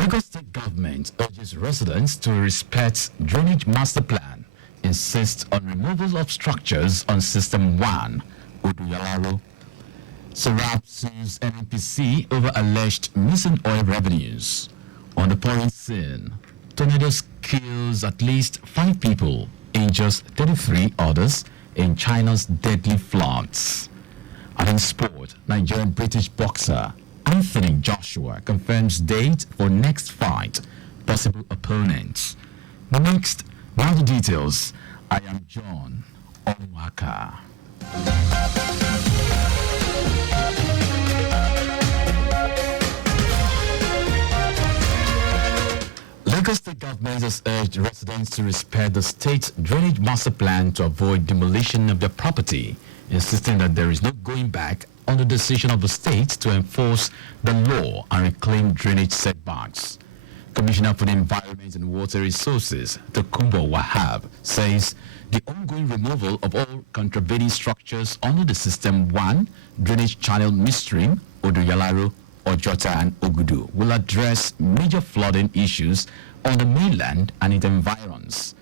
Lagos State government urges residents to respect drainage master plan, insists on removal of structures on System 1, Uduyalaro. Serap sues NNPC over alleged missing oil revenues. On the point scene, tornadoes kills at least 5 people, injures 33 others in China's deadly floods. And in sport, Nigerian-British boxer Anthony Joshua confirms date for next fight, possible opponents. Next, now the details. I am John Omoaka. Lagos State government has urged residents to respect the state's drainage master plan to avoid demolition of their property, insisting that there is no going back on the decision of the state to enforce the law and reclaim drainage setbacks. Commissioner for the Environment and Water Resources, Tokunbo Wahab, says the ongoing removal of all contravening structures under the System 1 drainage channel midstream, Oduyalaro, Ojota and Ogudu, will address major flooding issues on the mainland and its environs.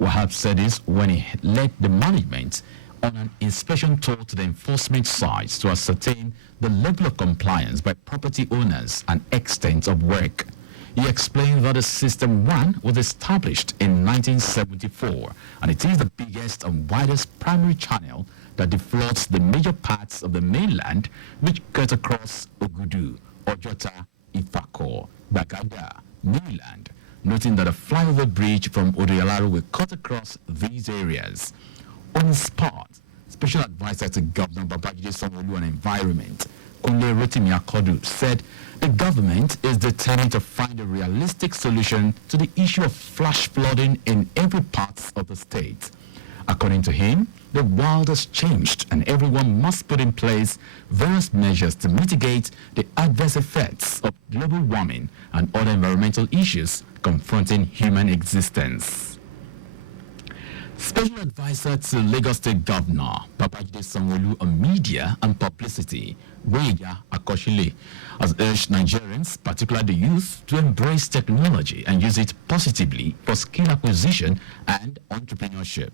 Wahab said this when he led the management on an inspection tour to the enforcement sites to ascertain the level of compliance by property owners and extent of work. He explained that the System 1 was established in 1974 and it is the biggest and widest primary channel that defloods the major parts of the mainland which cut across Ogudu, Ojota, Ifako, Bagada, Mainland, noting that a flyover bridge from Oduyalaro will cut across these areas. On the spot, Special Advisor to Governor Babajide Sanwo-Olu on Environment, Kunle Rotimi Akodu, said the government is determined to find a realistic solution to the issue of flash flooding in every part of the state. According to him, the world has changed and everyone must put in place various measures to mitigate the adverse effects of global warming and other environmental issues confronting human existence. Special Advisor to Lagos State Governor Babajide Sanwo-Olu on Media and Publicity, Weya Akoshile, has urged Nigerians, particularly the youth, to embrace technology and use it positively for skill acquisition and entrepreneurship.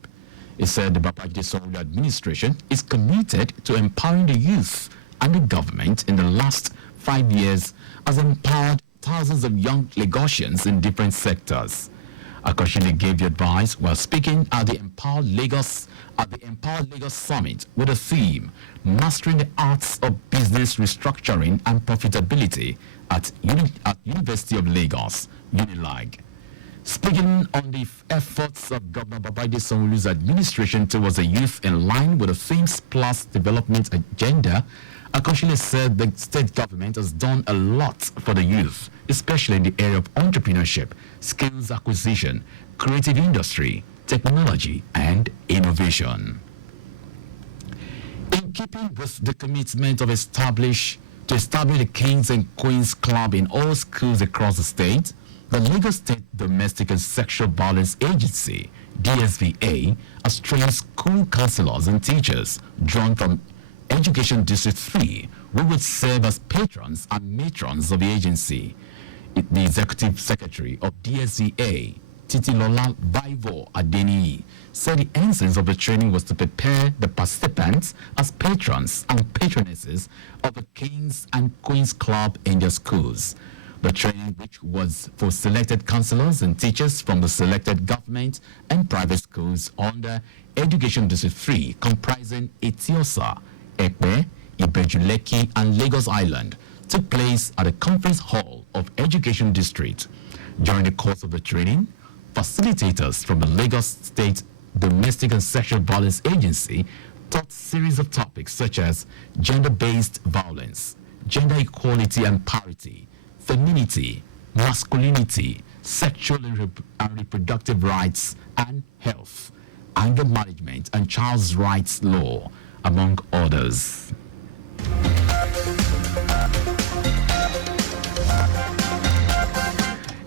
He said the Babajide Sanwo-Olu administration is committed to empowering the youth, and the government in the last 5 years has empowered thousands of young Lagosians in different sectors. Akoshile gave the advice while speaking at the Empower Lagos Summit with the theme Mastering the Arts of Business Restructuring and Profitability at University of Lagos, UNILAG. Speaking on the efforts of Governor Babajide Sanwo-Olu's administration towards the youth in line with the Themes Plus development agenda, Akoshile said the state government has done a lot for the youth, especially in the area of entrepreneurship, skills acquisition, creative industry, technology, and innovation. In keeping with the commitment of establish the Kings and Queens Club in all schools across the state, the Lagos State Domestic and Sexual Violence Agency, DSVA, has trained school counselors and teachers drawn from Education District 3, who would serve as patrons and matrons of the agency. The Executive Secretary of DSVA, Titilola Vaivo Adeniyi, said the essence of the training was to prepare the participants as patrons and patronesses of the Kings and Queens Club in their schools. The training, which was for selected counselors and teachers from the selected government and private schools under Education District 3, comprising Etiosa, Ekpe, Ibejuleki, and Lagos Island, took place at the Conference Hall of Education District. During the course of the training, facilitators from the Lagos State Domestic and Sexual Violence Agency taught a series of topics such as gender-based violence, gender equality and parity, femininity, masculinity, sexual and reproductive rights and health, anger management and child's rights law, among others.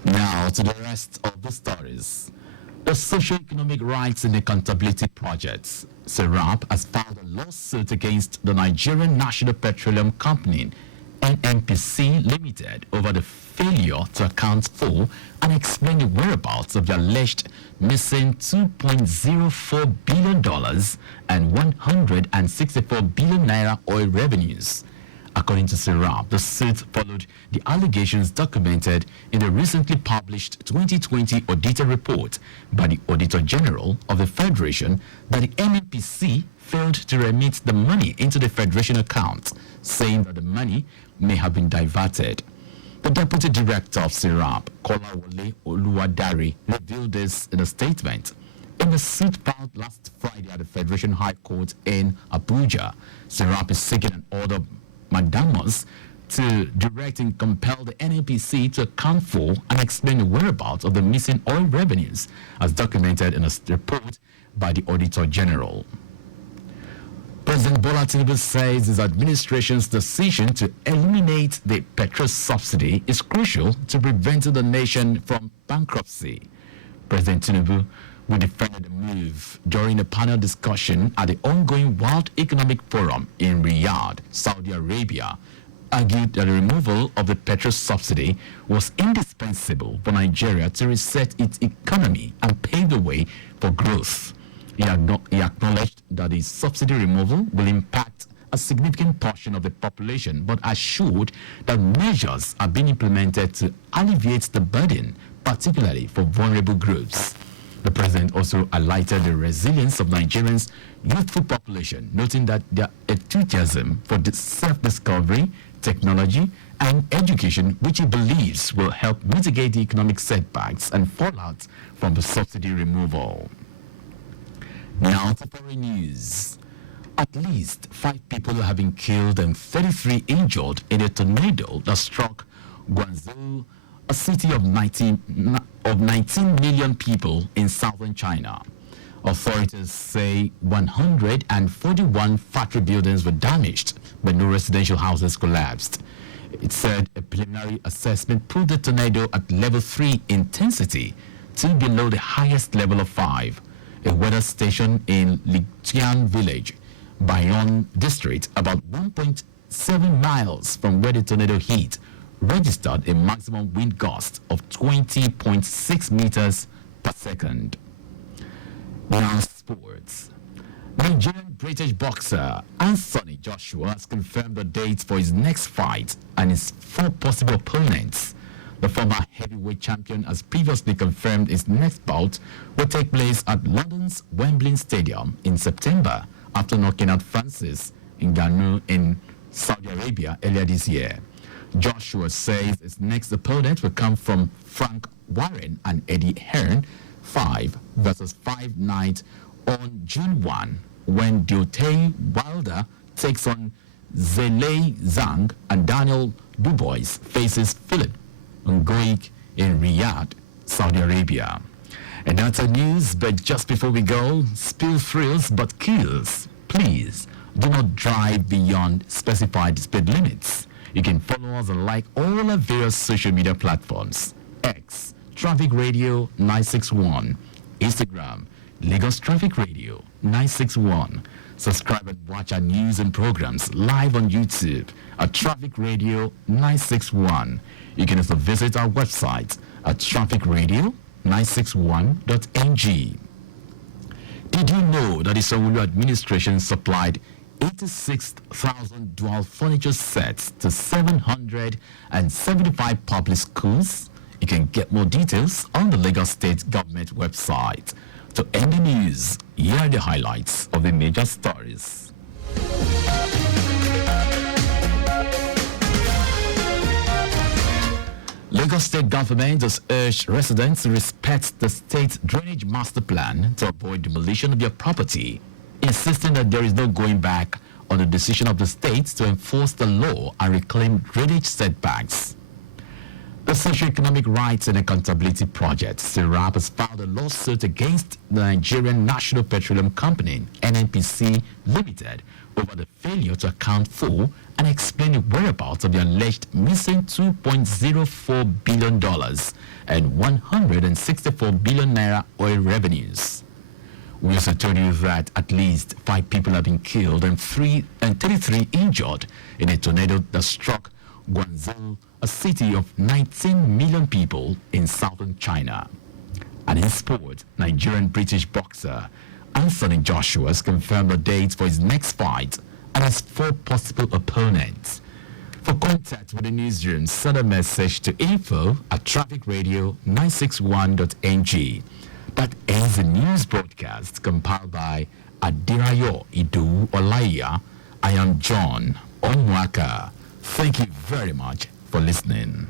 Now to the rest of the stories. The Socio-Economic Rights and Accountability Project, SERAP, has filed a lawsuit against the Nigerian National Petroleum Company, NNPC Limited over the failure to account for and explain the whereabouts of the alleged missing $2.04 billion and 164 billion naira oil revenues. According to Serap, the suit followed the allegations documented in the recently published 2020 auditor report by the Auditor General of the Federation that the NNPC failed to remit the money into the Federation account, saying that the money may have been diverted. The Deputy Director of Serap, Kolawole Oluwadari, revealed this in a statement. In the suit filed last Friday at the Federation High Court in Abuja, Serap is seeking an order mandamus to direct and compel the NNPC to account for and explain the whereabouts of the missing oil revenues, as documented in a report by the Auditor General. President Bola Tinubu says his administration's decision to eliminate the petrol subsidy is crucial to preventing the nation from bankruptcy. President Tinubu, who defended the move during a panel discussion at the ongoing World Economic Forum in Riyadh, Saudi Arabia, argued that the removal of the petrol subsidy was indispensable for Nigeria to reset its economy and pave the way for growth. He acknowledged that the subsidy removal will impact a significant portion of the population, but assured that measures are being implemented to alleviate the burden, particularly for vulnerable groups. The president also highlighted the resilience of Nigerians' youthful population, noting that their enthusiasm for self-discovery, technology, and education, which he believes will help mitigate the economic setbacks and fallout from the subsidy removal. Now to foreign news. At least 5 people have been killed and 33 injured in a tornado that struck Guangzhou, a city of 19 million people in southern China. Authorities say 141 factory buildings were damaged, but no residential houses collapsed. It said a preliminary assessment put the tornado at level 3 intensity, to below the highest level of 5. A weather station in Lijiang village, Bayon district, about 1.7 miles from where the tornado hit, registered a maximum wind gust of 20.6 meters per second. Now sports. Nigerian British boxer Anthony Joshua has confirmed the dates for his next fight and his 4 possible opponents. The former heavyweight champion has previously confirmed his next bout will take place at London's Wembley Stadium in September, after knocking out Francis Ngannou in Saudi Arabia earlier this year. Joshua says his next opponent will come from Frank Warren and Eddie Hearn, 5 versus 5 night on June 1, when Deontay Wilder takes on Zhilei Zhang, and Daniel Dubois faces Philip Ngoig in Riyadh, Saudi Arabia. And that's the news, but just before we go, spill thrills but kills. Please do not drive beyond specified speed limits. You can follow us and like all our various social media platforms. X, Traffic Radio 961. Instagram, Lagos Traffic Radio 961. Subscribe and watch our news and programs live on YouTube at Traffic Radio 961. You can also visit our website at trafficradio961.ng. Did you know that the Sanwo-Olu administration supplied 86,000 dual furniture sets to 775 public schools? You can get more details on the Lagos State Government website. To end the news, here are the highlights of the major stories. Lagos State Government has urged residents to respect the state drainage master plan to avoid demolition of their property, insisting that there is no going back on the decision of the state to enforce the law and reclaim drainage setbacks. The Socio-Economic Rights and Accountability Project, SERAP, has filed a lawsuit against the Nigerian National Petroleum Company, NNPC Limited, over the failure to account for and explain the whereabouts of the alleged missing $2.04 billion and 164 billion naira oil revenues. We also told you that at least 5 people have been killed and 33 injured in a tornado that struck Guangzhou, a city of 19 million people in southern China. And in sport, Nigerian-British boxer Anthony Joshua has confirmed the date for his next fight and has 4 possible opponents. For contact with the newsroom, send a message to info@trafficradio961.ng. That ends the news broadcast compiled by Adirayo Idu Olaiya. I am John Omoaka. Thank you very much for listening.